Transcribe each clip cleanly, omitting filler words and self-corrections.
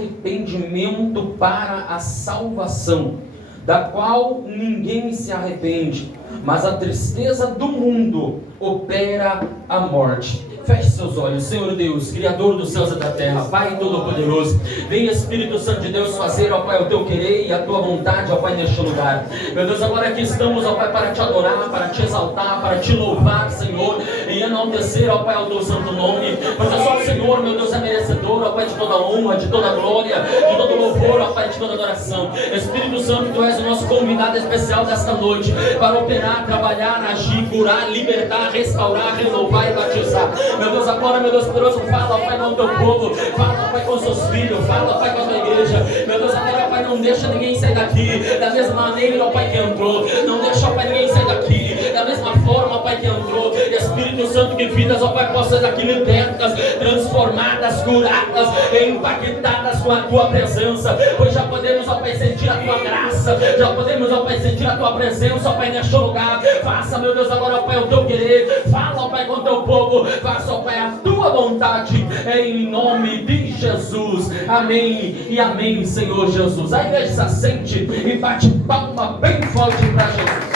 arrependimento para a salvação, da qual ninguém se arrepende, mas a tristeza do mundo opera a morte. Feche seus olhos. Senhor Deus, Criador dos céus e da terra, Pai Todo-Poderoso, vem Espírito Santo de Deus fazer, ó Pai, o Teu querer e a Tua vontade, ó Pai, neste lugar. Meu Deus, agora aqui estamos, ó Pai, para Te adorar, para Te exaltar, para Te louvar, Senhor, e enaltecer, ó Pai, o Teu santo nome, porque só o Senhor, meu Deus, é merecedor, ó Pai, de toda honra, de toda glória, de todo louvor, ó Pai, de toda adoração. Espírito Santo, Tu és o nosso convidado especial desta noite, para operar, trabalhar, agir, curar, libertar, restaurar, renovar e batizar. Meu Deus, agora, meu Deus poderoso, fala, Pai, com o Teu povo, fala, Pai, com os Teus filhos, fala, Pai, com a Tua igreja. Meu Deus, agora, Pai, não deixa ninguém sair daqui da mesma maneira, ó Pai, que entrou. Não deixa, ó Pai, ninguém sair daqui da mesma forma, ó Pai, que entrou. Espírito Santo, que vidas, ó Pai, possam sair daqui libertas, transformadas, curadas, impactadas com a Tua presença. Pois já podemos, ó Pai, sentir a Tua graça, já podemos, ó Pai, sentir a Tua presença, ó Pai, neste lugar. Faça, meu Deus, agora, ó Pai, o Teu querer. Fala, ó Pai, com o Teu povo. Faça, ó Pai, a Tua vontade, em nome de Jesus. Amém e amém, Senhor Jesus. A igreja se assente e bate palma bem forte para Jesus.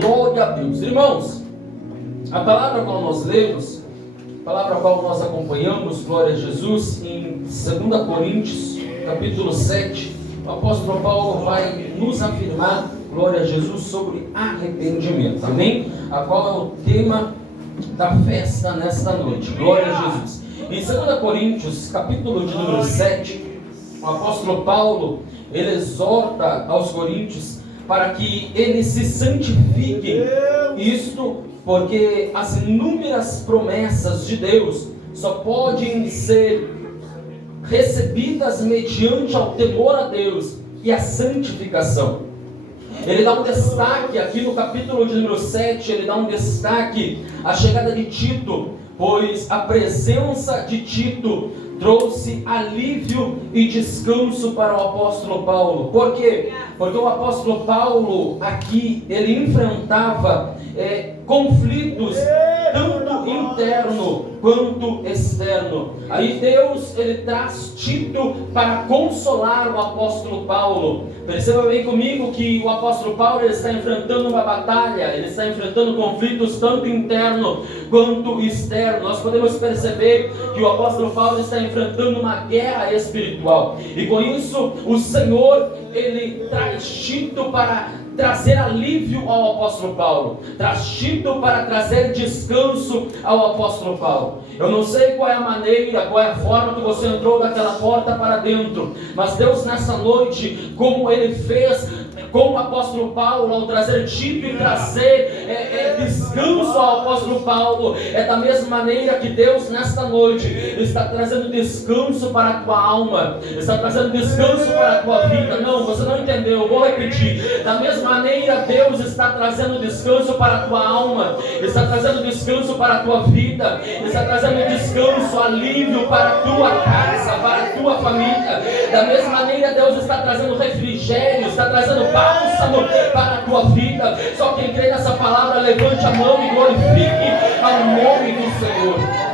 Glória a Deus. Irmãos, a palavra qual nós lemos, a palavra qual nós acompanhamos, glória a Jesus, em 2 Coríntios, capítulo 7, o apóstolo Paulo vai nos afirmar, glória a Jesus, sobre arrependimento, amém? A qual é o tema da festa nesta noite, glória a Jesus. Em 2 Coríntios, capítulo de número 7, o apóstolo Paulo, ele exorta aos coríntios para que eles se santifiquem, isto porque as inúmeras promessas de Deus só podem ser recebidas mediante ao temor a Deus e a santificação. Ele dá um destaque aqui no capítulo de número 7, ele dá um destaque à chegada de Tito, pois a presença de Tito trouxe alívio e descanso para o apóstolo Paulo. Por quê? Porque o apóstolo Paulo aqui, ele enfrentava conflitos, tanto interno quanto externo. Aí Deus, ele traz Tito para consolar o apóstolo Paulo. Perceba bem comigo que o apóstolo Paulo, ele está enfrentando uma batalha, ele está enfrentando conflitos tanto interno quanto externo. Nós podemos perceber que o apóstolo Paulo está enfrentando uma guerra espiritual, e com isso o Senhor, ele traz Tito para trazer alívio ao apóstolo Paulo, traz Tito para trazer descanso ao apóstolo Paulo. Eu não sei qual é a maneira, qual é a forma que você entrou daquela porta para dentro, mas Deus nessa noite, como Ele fez com o apóstolo Paulo, ao trazer Tito e trazer descanso ao apóstolo Paulo, é da mesma maneira que Deus nesta noite está trazendo descanso para a tua alma, está trazendo descanso para a tua vida. Não, você não entendeu, eu vou repetir. Da mesma maneira, Deus está trazendo descanso para a tua alma, está trazendo descanso para a tua vida, está trazendo descanso, alívio para a tua casa, para a tua família. Da mesma maneira, Deus está trazendo refrigério, está trazendo bálsamo para a tua vida. Só quem crê nessa palavra, levante a mão e glorifique ao nome do Senhor.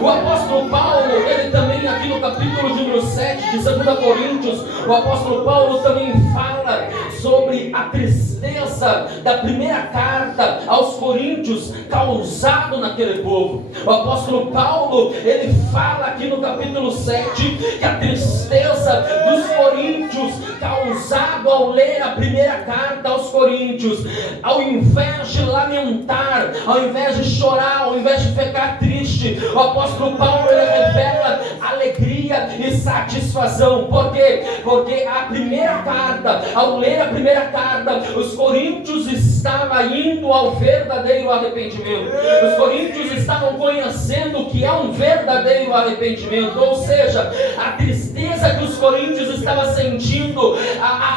O apóstolo Paulo, ele também aqui no capítulo de número 7 de 2 Coríntios, o apóstolo Paulo também fala sobre a tristeza da primeira carta aos Coríntios causado naquele povo. O apóstolo Paulo, ele fala aqui no capítulo 7 que a tristeza dos coríntios causado ao ler a primeira carta aos Coríntios, ao invés de lamentar, ao invés de chorar, ao invés de ficar triste, o apóstolo Paulo, ele revela alegria e satisfação. Por quê? Porque a primeira carta, ao ler a primeira carta, os coríntios estavam indo ao verdadeiro arrependimento. Os coríntios estavam conhecendo o que é um verdadeiro arrependimento, ou seja, a tristeza que os coríntios estavam sentindo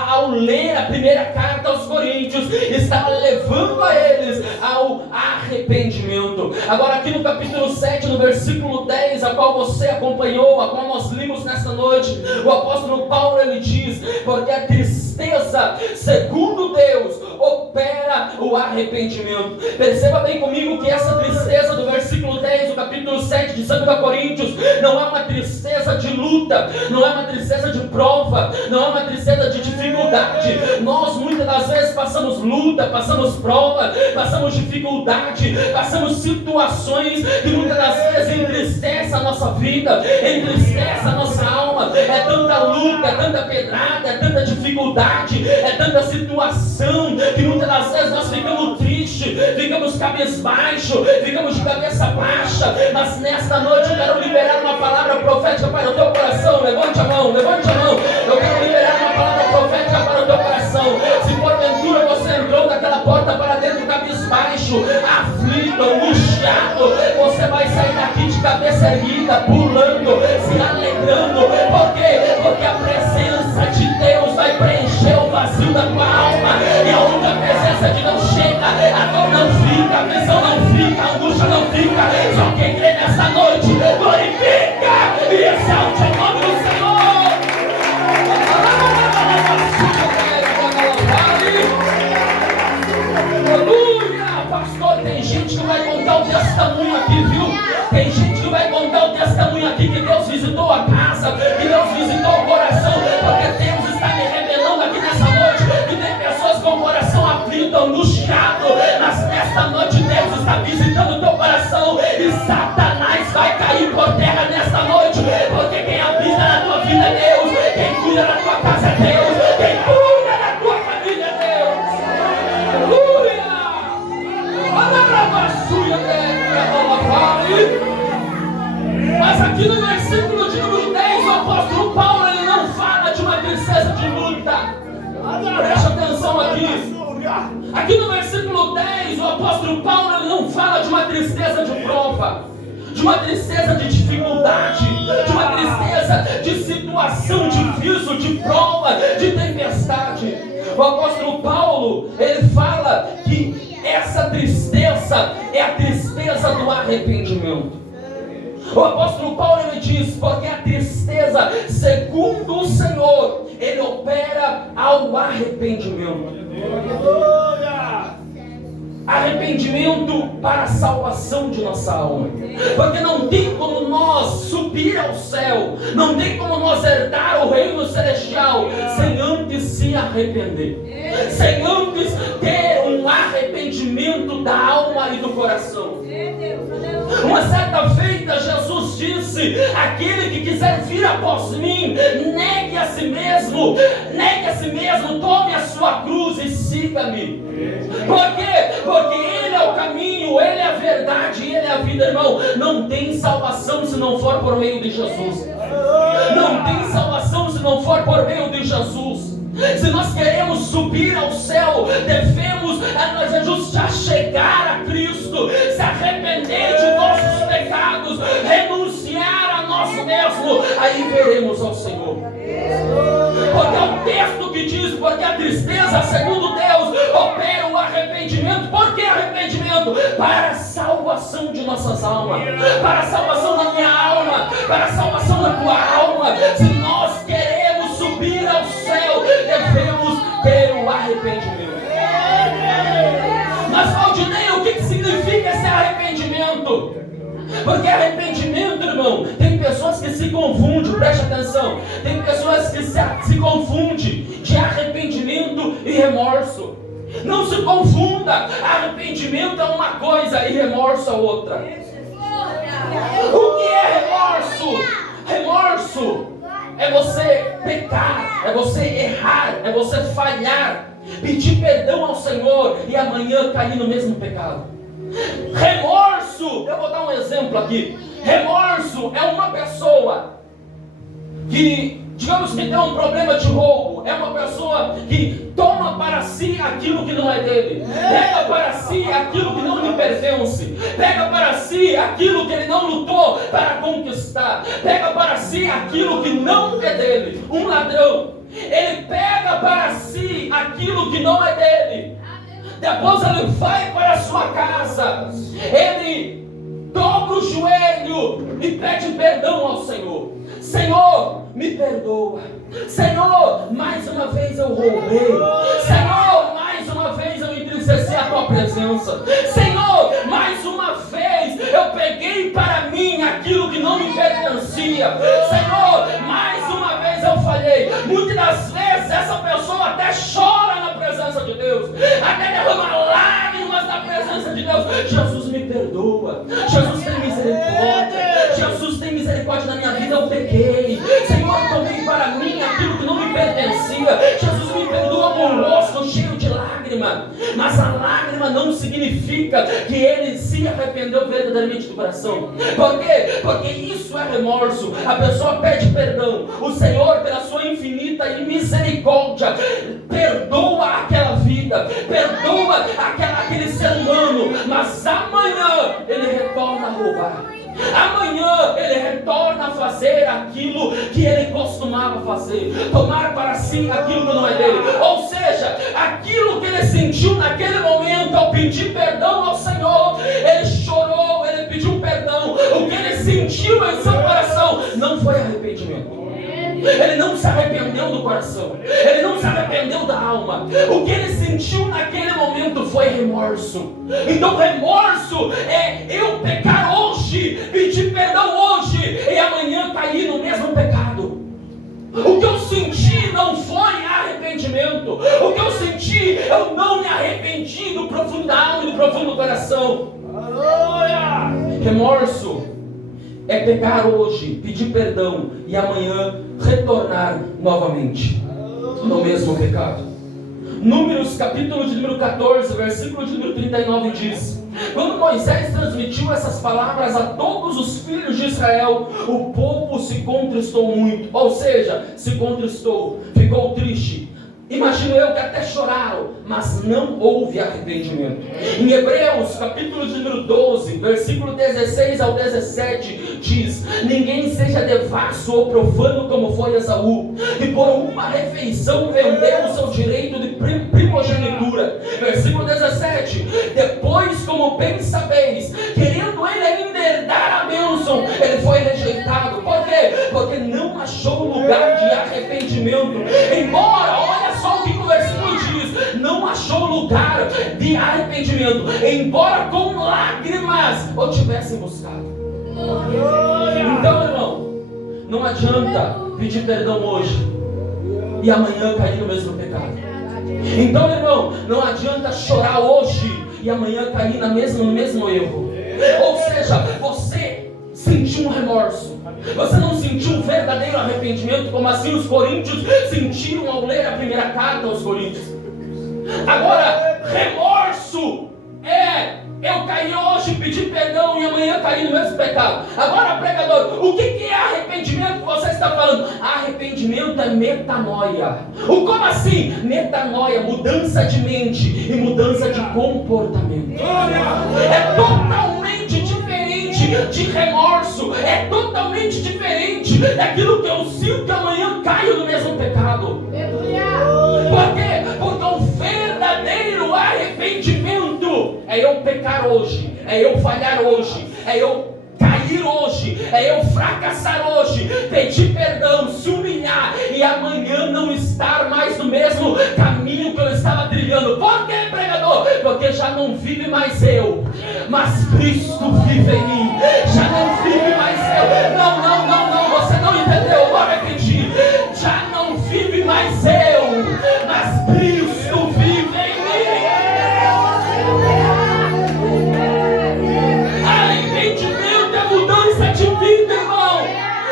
ao ler a primeira carta aos coríntios estava levando a eles ao arrependimento. Agora aqui no capítulo 7, no versículo 10, a qual você acompanhou, a qual nós limos nesta noite, o apóstolo Paulo, ele diz: porque a tristeza, segundo Deus, opera o o arrependimento. Perceba bem comigo que essa tristeza do versículo 10 do capítulo 7 de 2 Coríntios não é uma tristeza de luta, não é uma tristeza de prova, não é uma tristeza de dificuldade. Nós muitas das vezes passamos luta, passamos prova, passamos dificuldade, passamos situações que muitas das vezes entristecem a nossa vida, entristece a nossa alma. É tanta luta, é tanta pedrada, é tanta dificuldade, é tanta situação que muitas das vezes nós ficamos tristes, ficamos cabisbaixo, ficamos de cabeça baixa. Mas nesta noite eu quero liberar uma palavra profética para o teu coração. Levante a mão, levante a mão. Eu quero liberar uma palavra profética para o teu coração. Se porventura você entrou daquela porta para dentro cabisbaixo, aflito, angustiado, você vai sair daqui de cabeça erguida, pulando, se alegrando. Por quê? Porque a presença de Deus vai preencher o vazio da tua alma. E aonde a presença de Deus chega, a dor não fica, a visão não fica, a angústia não fica. Só quem crê nessa noite, glorifica e exalte o nome do Senhor. Aleluia! Pastor, tem gente que vai contar o testemunho aqui, viu? Tem gente que vai contar o testemunho aqui que Deus visitou a casa, que Deus visitou o coração, porque Deus está me revelando aqui nessa noite que tem pessoas com o coração aflito, angustiado, mas nesta noite Deus está visitando o teu coração e Satanás vai cair por terra nesta noite, porque quem habita na tua vida é Deus, quem cuida da tua casa é Deus, quem cuida da tua família é Deus. Aleluia! Mas aqui no versículo de número 10, o apóstolo Paulo ele não fala de uma tristeza de luta. Preste atenção aqui. Aqui no versículo 10, o apóstolo Paulo ele não fala de uma tristeza de prova, de uma tristeza de dificuldade, de uma tristeza de situação difícil, de prova, de tempestade. O apóstolo Paulo ele fala que essa tristeza é a tristeza do arrependimento. O apóstolo Paulo ele diz: porque a tristeza, segundo o Senhor, ele opera ao arrependimento. Arrependimento para a salvação de nossa alma. Porque não tem como nós subir ao céu, não tem como nós herdar o reino celestial sem antes se arrepender, sem antes ter um arrependimento da alma e do coração. Uma certa feita Jesus disse: aquele que quiser vir após mim, negue a si mesmo, tome a sua cruz e siga-me. Por quê? Porque Ele é o caminho, Ele é a verdade, Ele é a vida, irmão. Não tem salvação se não for por meio de Jesus. Não tem salvação se não for por meio de Jesus. Se nós queremos subir ao céu, devemos já chegar a Cristo, se arrepender de nossos pecados, renunciar a nós mesmos, aí veremos ao Senhor. Porque é o texto que diz: porque a tristeza, segundo Deus, opera o arrependimento. Por que arrependimento? Para a salvação de nossas almas, para a salvação da minha alma, para a salvação da tua alma. Se nós queremos subir ao céu, devemos ter o arrependimento. Mas Valdinei, o que significa esse arrependimento? Porque arrependimento, irmão, tem pessoas que se confundem, preste atenção. Tem pessoas que se confundem de arrependimento e remorso. Não se confunda, arrependimento é uma coisa e remorso é outra. O que é remorso? Remorso é você pecar, é você errar, é você falhar, pedir perdão ao Senhor e amanhã cair no mesmo pecado. Remorso, eu vou dar um exemplo aqui. Remorso é uma pessoa que, digamos que tem um problema de roubo. É uma pessoa que toma para si aquilo que não é dele, pega para si aquilo que não lhe pertence, pega para si aquilo que ele não lutou para conquistar, pega para si aquilo que não é dele. Um ladrão, ele pega para si aquilo que não é dele, depois ele vai para a sua casa, ele dobra o joelho e pede perdão ao Senhor. Senhor, me perdoa. Senhor, mais uma vez eu roubei. Senhor, mais uma vez eu entristeci a tua presença. Senhor, mais uma vez eu peguei para mim aquilo que não me pertencia. Senhor, mais uma vez eu falhei. Muitas das vezes essa pessoa até chora na presença de Deus, até derrama lágrimas na presença de Deus. Jesus me perdoa, Jesus tem misericórdia, Jesus tem misericórdia na minha vida, eu pequei. Senhor, eu tomei para mim aquilo que não me pertencia. Jesus me perdoa com o rosto cheio de lágrima, mas a lágrima não significa que ele se arrependeu verdadeiramente do coração. Por quê? Porque isso é remorso. A pessoa pede perdão, o Senhor, pela sua infinita misericórdia, perdoa aquela vida, perdoa aquele ser humano, mas amanhã ele retorna a roubar. Amanhã ele retorna a fazer aquilo que ele costumava fazer, tomar para si aquilo que não é dele. Ou seja, aquilo que ele sentiu naquele momento ao pedir perdão ao Senhor, ele chorou, ele pediu perdão. O que ele sentiu em seu coração não foi arrependimento. Ele não se arrependeu do coração, ele não se arrependeu da alma. O que ele sentiu naquele momento foi remorso. Então remorso é eu pecar hoje, pedir perdão hoje e amanhã cair no mesmo pecado. O que eu senti não foi arrependimento. O que eu senti, eu não me arrependi do profundo da alma e do profundo do coração. Remorso é pecar hoje, pedir perdão e amanhã retornar novamente no mesmo pecado. Números, capítulo de número 14, versículo de número 39 diz: quando Moisés transmitiu essas palavras a todos os filhos de Israel, o povo se contristou muito. Ou seja, se contristou, ficou triste. Imagino eu que até choraram, mas não houve arrependimento. Em Hebreus, capítulo de número 12, versículo 16 ao 17, diz: ninguém seja devasso ou profano como foi Esaú, que por uma refeição vendeu o seu direito de primogenitura. Versículo 17: depois, como bem sabeis, querendo ele ainda herdar a bênção, ele foi rejeitado. Por quê? Porque não achou lugar de arrependimento. Embora, olha só o que o versículo diz: não achou lugar de arrependimento, embora com lágrimas o tivessem buscado. Então, irmão, não adianta pedir perdão hoje e amanhã cair no mesmo pecado. Então, irmão, não adianta chorar hoje e amanhã cair no mesmo erro. Ou seja, você sentiu um remorso, você não sentiu um verdadeiro arrependimento, como assim os coríntios sentiram ao ler a primeira carta aos coríntios. Agora, remorso é eu caí hoje, pedir perdão e amanhã cair no mesmo pecado. Agora, pregador, o que é arrependimento que você está falando? Arrependimento é metanoia. Como assim? Metanoia, mudança de mente e mudança de comportamento. É totalmente diferente de remorso, é totalmente diferente daquilo que eu sinto que amanhã caio no mesmo pecado. Por quê? Porque o verdadeiro arrependimento é eu pecar hoje, é eu falhar hoje, é eu cair hoje, é eu fracassar hoje, pedir perdão, se humilhar e amanhã não estar mais no mesmo caminho que eu estava trilhando. Por quê, pregador? Porque já não vive mais eu, mas Cristo vive em mim. Já não vive mais eu. Não, você não entendeu, vou repetir. Já não vive mais eu, mas Cristo vive em mim. Arrependimento é mudança de vida, irmão.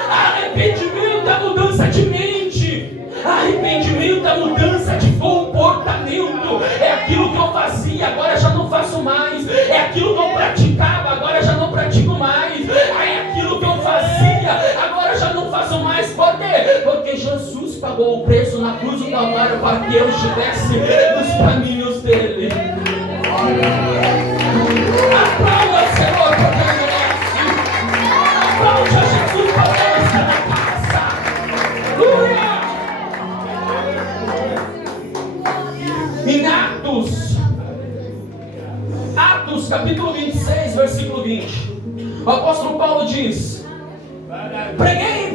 Arrependimento é mudança de mente. Arrependimento é mudança de comportamento. É aquilo que eu fazia, agora já não faço mais. É aquilo que eu praticava, agora já não pratico mais. É aquilo que eu fazia, agora já não faço mais. Por quê? Porque Jesus pagou o preço na cruz do Calvário para que eu estivesse nos caminhos dele. Aplauda o Senhor porque ele merece. Aplaude a Jesus porque ele está na casa. Aleluia! Em Atos capítulo 26, versículo 20, o apóstolo Paulo diz: preguei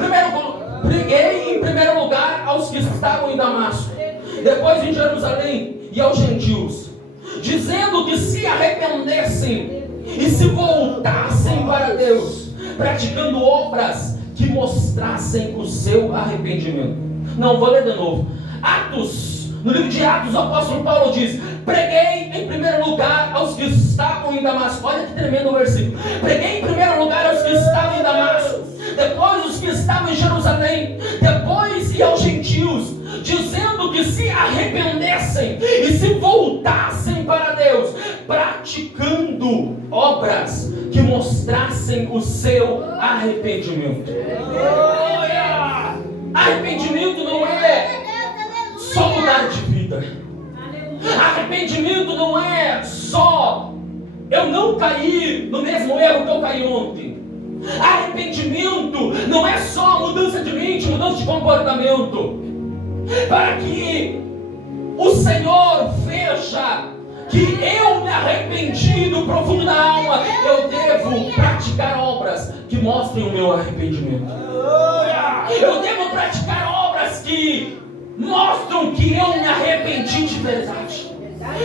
em primeiro lugar aos que estavam em Damasco, depois em Jerusalém e aos gentios. dizendo que se arrependessem e se voltassem para Deus, praticando obras que mostrassem o seu arrependimento. Não, vou ler de novo. No livro de Atos, o apóstolo Paulo diz: preguei em primeiro lugar aos que estavam em Damasco. Olha que tremendo o versículo. Preguei em primeiro lugar aos que estavam em Damasco, depois os que estavam em Jerusalém, depois e aos gentios, dizendo que se arrependessem e se voltassem para Deus, praticando obras que mostrassem o seu arrependimento. Arrependimento não é só mudar de vida. Arrependimento não é só eu não cair no mesmo erro que eu caí ontem. Arrependimento não é só mudança de mente, mudança de comportamento. Para que o Senhor veja que eu me arrependi do profundo da alma, eu devo praticar obras que mostrem o meu arrependimento. Eu devo praticar obras que mostram que eu me arrependi de verdade.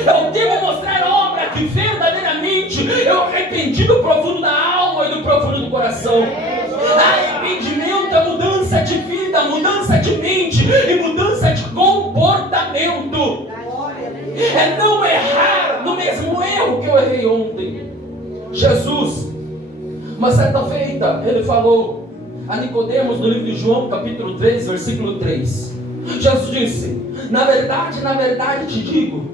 Eu devo mostrar obra que verdadeiramente eu arrependi do profundo da alma e do profundo do coração. Arrependimento é mudança de vida, mudança de mente e mudança de comportamento. É não errar no mesmo erro que eu errei ontem. Jesus, uma certa feita, ele falou a Nicodemos no livro de João, capítulo 3, versículo 3. Jesus disse: na verdade te digo,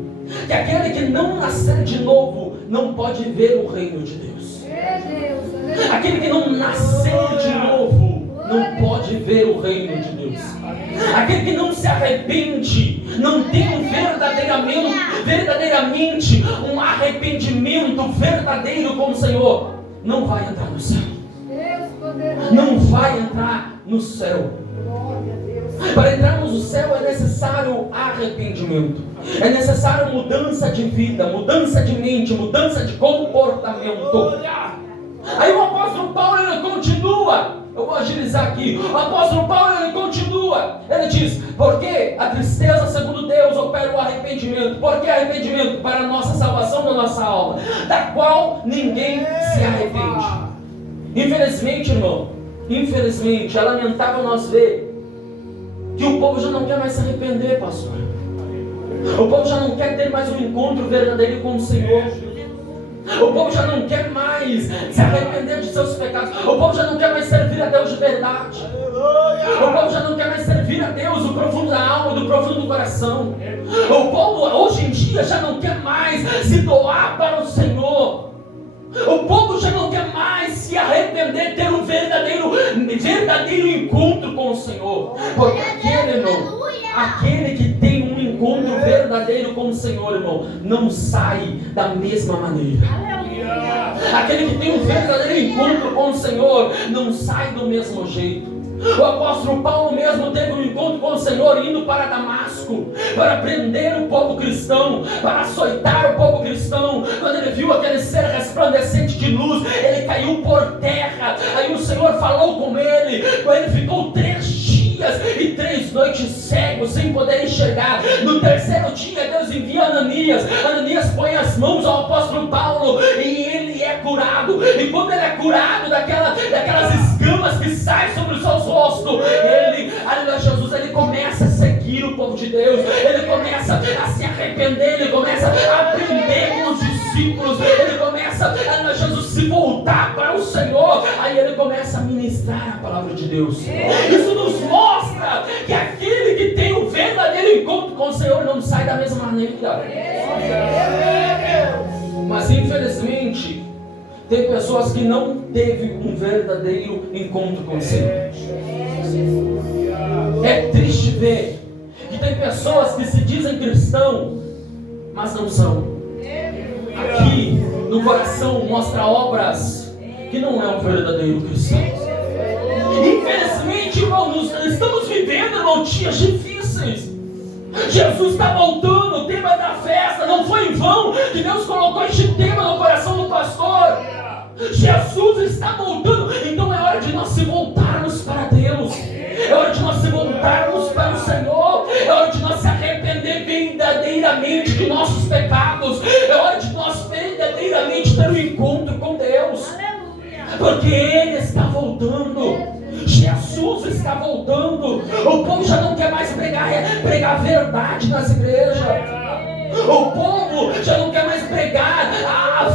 que aquele que não nascer de novo não pode ver o reino de Deus. Aquele que não nascer de novo não pode ver o reino de Deus. Aquele que não se arrepende, não tem verdadeiramente um arrependimento verdadeiro com o Senhor, não vai entrar no céu. Não vai entrar no céu. Para entrarmos no céu é necessário arrependimento. É necessário mudança de vida, mudança de mente, mudança de comportamento. Aí o apóstolo Paulo ele continua. Eu vou agilizar aqui. O apóstolo Paulo ele continua. Ele diz: porque a tristeza segundo Deus opera o arrependimento. Por que arrependimento? Para a nossa salvação da nossa alma, da qual ninguém se arrepende. Infelizmente, irmão, é lamentável nós ver que o povo já não quer mais se arrepender, pastor. O povo já não quer ter mais um encontro verdadeiro com o Senhor. O povo já não quer mais se arrepender de seus pecados. O povo já não quer mais servir a Deus de verdade. O povo já não quer mais servir a Deus do profundo da alma, do profundo do coração. O povo hoje em dia já não quer mais se doar para o Senhor. O povo já não quer mais se arrepender, ter um verdadeiro encontro com o Senhor. Porque aquele que tem um encontro verdadeiro com o Senhor, irmão, não sai da mesma maneira. Aquele que tem um verdadeiro encontro com o Senhor não sai do mesmo jeito. O apóstolo Paulo mesmo teve um encontro com o Senhor indo para Damasco, para prender o povo cristão, para açoitar o povo cristão. Quando ele viu aquele ser resplandecente de luz, ele caiu por terra. Aí o Senhor falou com ele ficou 3 dias e 3 noites cego, sem poder enxergar. No terceiro dia Deus envia Ananias. Ananias põe as mãos ao apóstolo Paulo e ele é curado. E quando ele é curado daquelas escamas que saem sobre os seus rostos, aleluia, Jesus, ele começa a seguir o povo de Deus. Ele começa a se arrepender, ele começa a aprender com os discípulos, ele começa, aleluia, Jesus, se voltar para o Senhor. Aí ele começa a ministrar a palavra de Deus. Isso nos mostra que aquele que tem o verdadeiro encontro com o Senhor não sai da mesma maneira. Mas infelizmente tem pessoas que não teve um verdadeiro encontro com o Senhor. É triste ver que tem pessoas que se dizem cristão, mas não são. Aqui no coração mostra obras que não é um verdadeiro cristão. Infelizmente, irmão, nós estamos vivendo, irmão, dias difíceis. Jesus está voltando, o tema da festa. Não foi em vão que Deus colocou este tema no coração do pastor. Jesus está voltando, então é hora de nós se voltarmos para Deus. É hora de nós se voltarmos para o Senhor. É hora de nós se arrepender verdadeiramente de nossos pecados. É Porque Ele está voltando. Jesus está voltando. O povo já não quer mais pregar verdade nas igrejas. O povo já não quer mais pregar o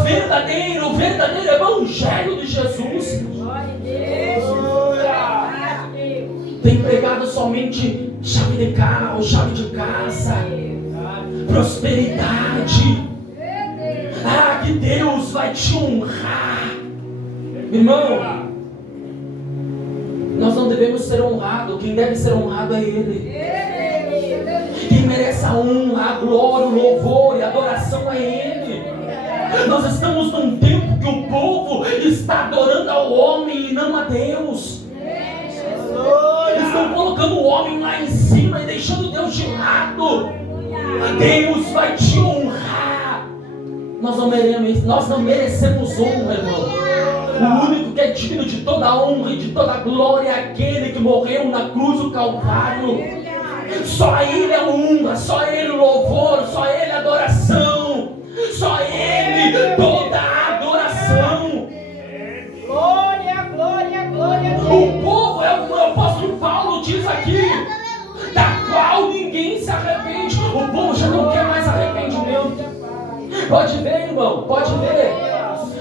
verdadeiro evangelho de Jesus. Tem pregado somente chave de carro, chave de casa, prosperidade. Que Deus vai te honrar. Irmão, nós não devemos ser honrados. Quem deve ser honrado é Ele. Quem merece a honra, a glória, o louvor e a adoração é Ele. Nós estamos num tempo que o povo está adorando ao homem e não a Deus. Estão colocando o homem lá em cima e deixando Deus de lado. Deus vai te honrar. Nós não merecemos honra, irmão. O único que é digno de toda honra e de toda glória é aquele que morreu na cruz do Calvário. Só Ele é honra, só Ele louvor, só Ele adoração, só Ele toda adoração. Glória, glória, glória. O povo, o apóstolo Paulo diz aqui, da qual ninguém se arrepende. O povo já não quer mais arrependimento. Pode ver, irmão, pode ver.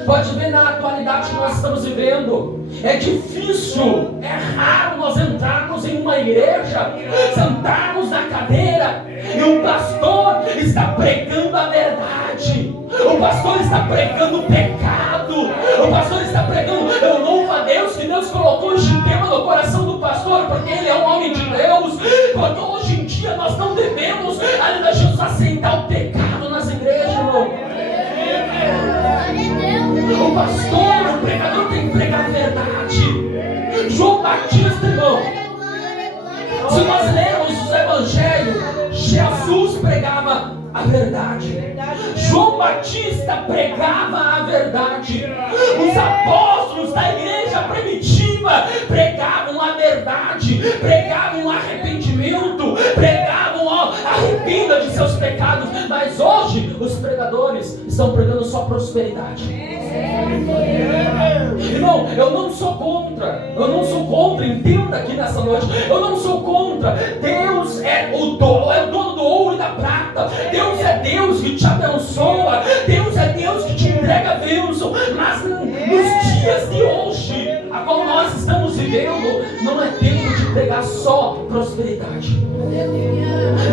Pode ver na atualidade que nós estamos vivendo. É difícil, é raro nós entrarmos em uma igreja, sentarmos na cadeira e um pastor está pregando a verdade. O pastor está pregando o pecado. O pastor está pregando. Eu louvo a Deus que Deus colocou este tema no coração do pastor, porque ele é um homem de Deus. Porque hoje em dia nós não devemos, ainda Jesus, aceitar o pecado nas igrejas, irmão. O pastor, o pregador tem que pregar a verdade. João Batista, irmão, se nós lermos os evangelhos, Jesus pregava a verdade. João Batista pregava a verdade. Os apóstolos da igreja primitiva pregavam a verdade, pregavam arrependimento, pregavam arrependa de seus pecados. Mas hoje os pregadores estão pregando só prosperidade. Irmão, eu não sou contra, entenda aqui nessa noite, eu não sou contra. Deus é o dono do ouro e da prata. Deus é Deus que te abençoa, Deus é Deus que te entrega a bênção. Mas nos dias de hoje, a qual nós estamos vivendo, não é tempo de pregar só prosperidade.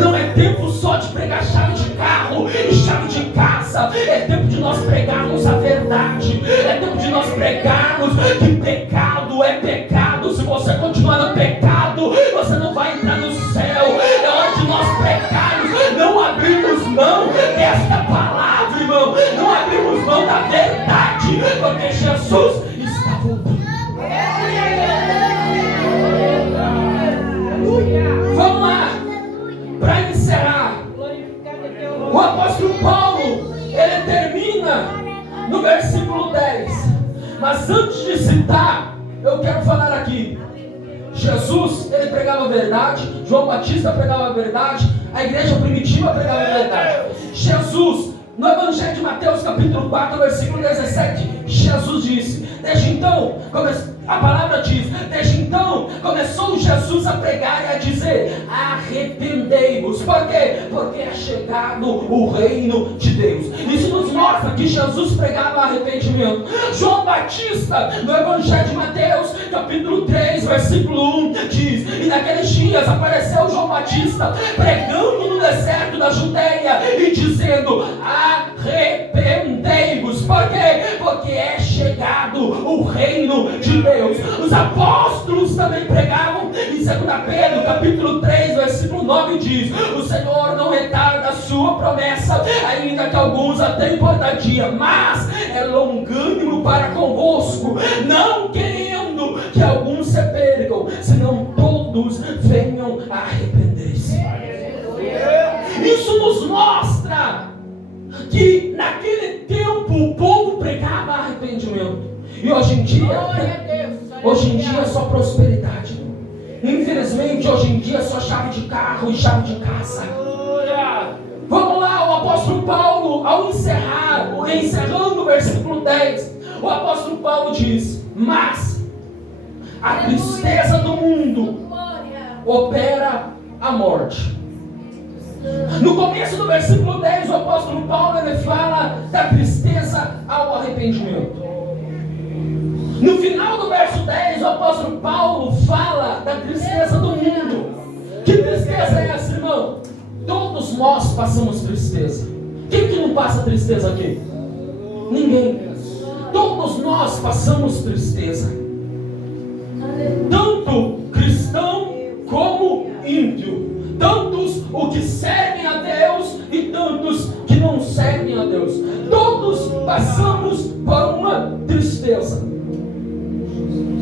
Não é tempo só de pregar chave de carro e chave de casa. É tempo de nós pregarmos a verdade. É tempo de nós pregarmos que pecado é pecado. Se você continuar no pecado, você não vai entrar no céu. É hora de nós pregarmos, não abrirmos mão desta palavra, irmão. Não abrirmos mão da verdade, porque Jesus está voltando. Vamos lá, para encerrar. O apóstolo Paulo, ele termina no versículo 10. Mas antes de citar, eu quero falar aqui. Jesus, ele pregava a verdade. João Batista pregava a verdade. A igreja primitiva pregava a verdade. Jesus, no Evangelho de Mateus capítulo 4, versículo 17, Jesus disse, desde então, a palavra diz, desde então começou Jesus a pregar e a dizer, arrependei-vos. Por quê? Porque é chegado o reino de Deus. Isso nos mostra que Jesus pregava arrependimento. João Batista, no Evangelho de Mateus capítulo 3, versículo 1, diz, e naqueles dias apareceu João Batista pregando no deserto da Judeia e dizendo, arrependei-vos. Por quê? Porque é chegado o reino de Deus. Os apóstolos também pregavam. Em 2 Pedro capítulo 3, versículo 9 diz, o Senhor não retarda a sua promessa, ainda que alguns a tenham por tardia, mas é longânimo para convosco, não querendo que alguns se percam, senão todos venham a arrepender-se. Isso nos mostra que naquele tempo o povo pregava arrependimento. E hoje em dia é só prosperidade. Infelizmente, hoje em dia é só chave de carro e chave de casa. Vamos lá, o apóstolo Paulo, ao encerrando o versículo 10, o apóstolo Paulo diz: mas a tristeza do mundo opera a morte. No começo do versículo 10, o apóstolo Paulo ele fala da tristeza ao arrependimento. No final do verso 10, o apóstolo Paulo fala da tristeza do mundo. Que tristeza é essa, irmão? Todos nós passamos tristeza. Quem que não passa tristeza aqui? Ninguém. Todos nós passamos tristeza. Tanto cristão como ímpio. Tantos o que servem a Deus e tantos que não servem a Deus. Todos passamos por uma tristeza.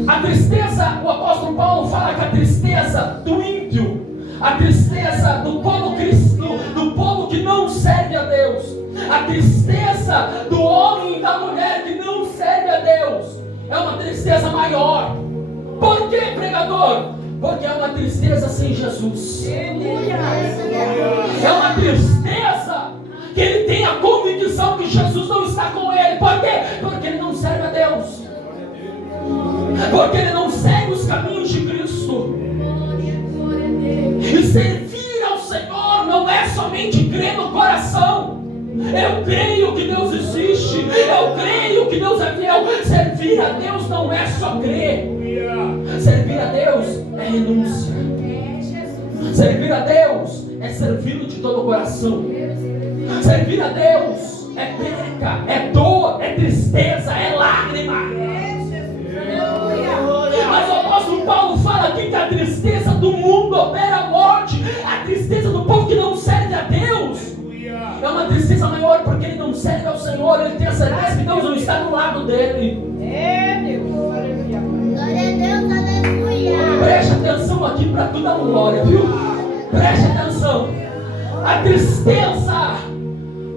A tristeza, o apóstolo Paulo fala que a tristeza do ímpio, a tristeza do povo cristão, do povo que não serve a Deus, a tristeza do homem e da mulher que não serve a Deus, é uma tristeza maior. Por quê, pregador? Porque é uma tristeza sem Jesus. É uma tristeza que ele tem a convicção que Jesus não está com ele. Por quê? Porque ele não serve a Deus. Porque ele não segue os caminhos de Cristo. E servir ao Senhor não é somente crer no coração. Eu creio que Deus existe. Eu creio que Deus é fiel. Servir a Deus não é só crer. Servir a Deus é renúncia. Servir a Deus é servi-lo de todo o coração. Servir a Deus é perca, é dor, é tristeza, é lágrima. Mas o apóstolo Paulo fala aqui que a tristeza do mundo opera a morte. A tristeza do povo que não serve a Deus é uma tristeza maior, porque ele não serve ao Senhor. Ele tem a certeza que Deus não está do lado dele. Preste atenção aqui para tu dar glória, viu? Preste atenção. A tristeza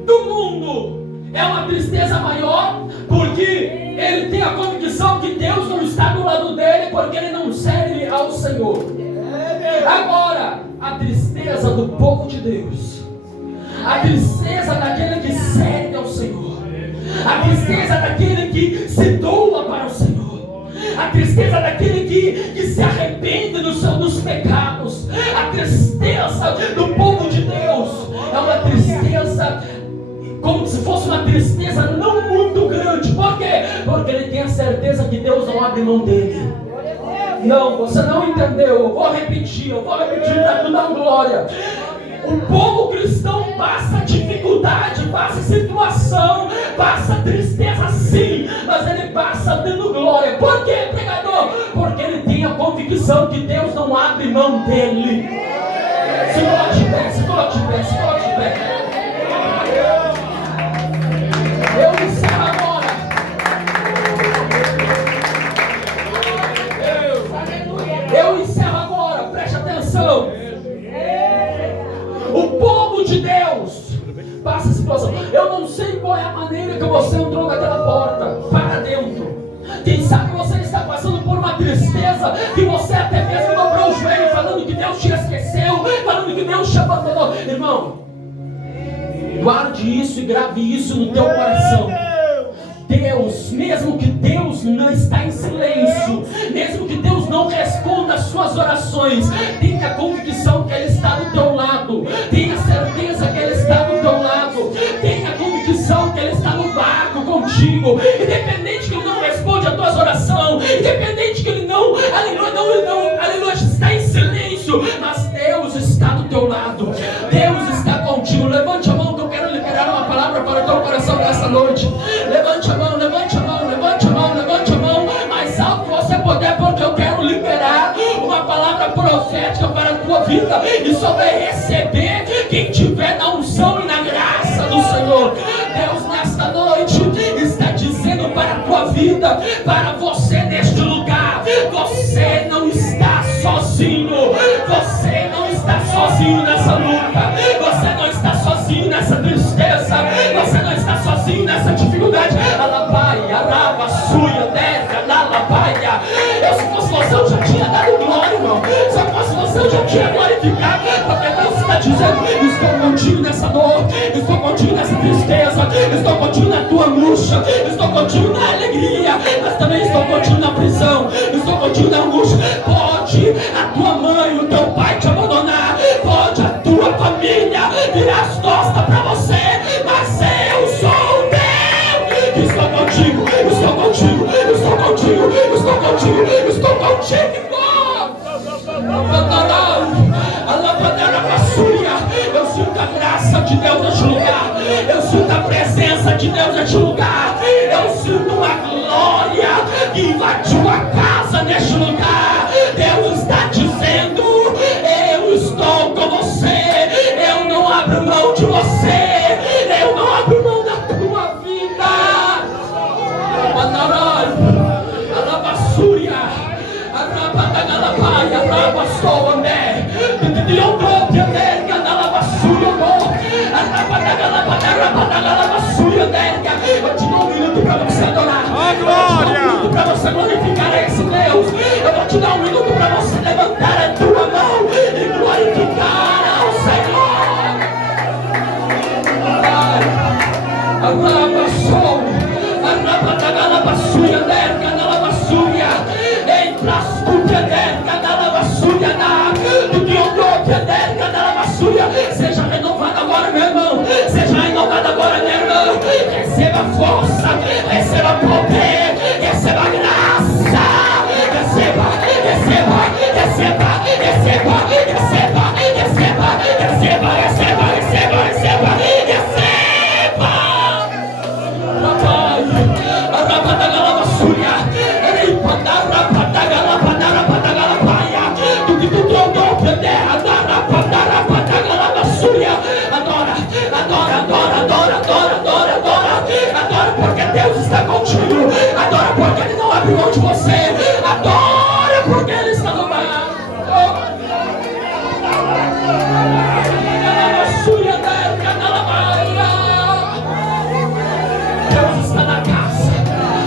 do mundo é uma tristeza maior, porque ele tem a convicção que Deus não está do lado dele, porque ele não serve ao Senhor. Agora, a tristeza do povo de Deus, a tristeza daquele que serve ao Senhor, a tristeza daquele que se doa para o Senhor, a tristeza daquele que se arrepende dos pecados, a tristeza do povo de Deus é uma tristeza como se fosse uma tristeza não muito grande. Por quê? Porque ele tem a certeza que Deus não abre mão dele. Não, você não entendeu. Eu vou repetir para tu dar glória. O povo cristão passa dificuldade, passa situação, passa tristeza sim, mas ele passa dando glória. Por quê, pregador? Porque ele tem a convicção que Deus não abre mão dele. Se coloque de pé, se coloque de pé, se coloque de pé. Eu encerro agora. Eu encerro agora, preste atenção. O povo de Deus passa a situação. Eu não sei qual é a maneira que você entrou naquela porta, para dentro. Quem sabe você está passando por uma tristeza que você até mesmo dobrou o joelho, falando que Deus te esqueceu, falando que Deus te abandonou. Irmão, guarde isso e grave isso no teu coração. Deus, mesmo que Deus não está em silêncio, mesmo que Deus não responda às suas orações, tenha a convicção que Ele está do teu lado, tenha certeza que Ele está do teu lado, tenha a convicção que Ele está no barco contigo, independente que Ele não responde às tuas orações, independente que Ele não, aleluia, está em silêncio, mas Deus está do teu lado, Deus está contigo. Levante a mão que eu quero liberar uma palavra para o teu coração nessa noite. Levante a mão, levante a mão, levante a mão, levante a mão, mais alto que você puder, porque eu quero liberar uma palavra profética para a tua vida, e só vai receber quem tiver na unção e na graça do Senhor. Deus nesta noite está dizendo para a tua vida, para você neste lugar, você não está sozinho, você não está sozinho nessa luta, você não está sozinho nessa tristeza, você não está sozinho nessa dificuldade. Alabaia, araba, suia, terra, lalabaia. Se fosse você, eu já tinha dado glória, irmão. Se fosse você, eu já tinha glorificado, porque Deus está dizendo: estou contigo nessa dor, estou contigo nessa tristeza, estou contigo na tua angústia, estou contigo na alegria, mas também estou contigo na prisão, estou contigo na angústia. Pode a tua mãe, o teu pai te abandonar, pode a tua família virar as costas para você, mas eu sou Deus que estou contigo, estou contigo, estou contigo, estou contigo, estou contigo. Eu sinto a graça de Deus neste lugar, eu sinto a presença de Deus neste lugar, eu sinto uma glória que invadiu a casa neste lugar. Deus está dizendo: eu estou com você, eu não abro mão de você, eu não abro mão da tua vida. Eu te dou um minuto para você adorar. Eu te dou um minuto para você glorificar a esse Deus. Eu vou te dar um minuto para você levantar a tua mão e glorificar ao Senhor. Seja renovado agora, meu irmão. Seja renovado agora, minha irmã. Receba força, receba poder, receba graça. Receba, receba, receba, receba, receba, receba, receba, receba, receba, receba, receba. Papai, arabadagalabassuria, eripadarapadagalapadarapadagalapaia, tudo que tu deu para terra, darapadaradagalabassúria. Adora, adora, adora, adora, adora, adora, adora, adora, porque Deus está contigo. Adora porque Ele não abre mão de você. Adora porque Ele está no mar. Deus está na casa,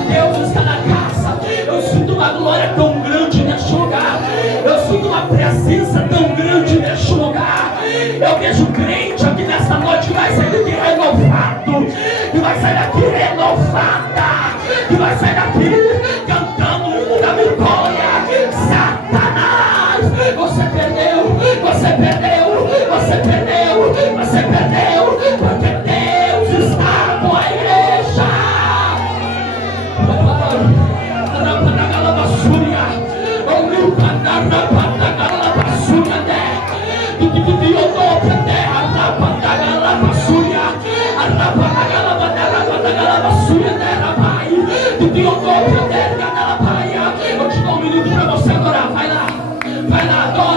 Deus está na casa. Eu sinto uma glória tão grande neste lugar, eu sinto uma presença tão grande neste lugar. Eu vejo crente aqui nesta noite que vai sair daqui renovado, que vai sair daqui renovada, que vai sair daqui cantando o hino da vitória. Satanás, você perdeu, você perdeu, você perdeu, você perdeu, porque Deus está com a igreja. Eu te dou um minuto para você adorar. Vai lá, vai lá, adora.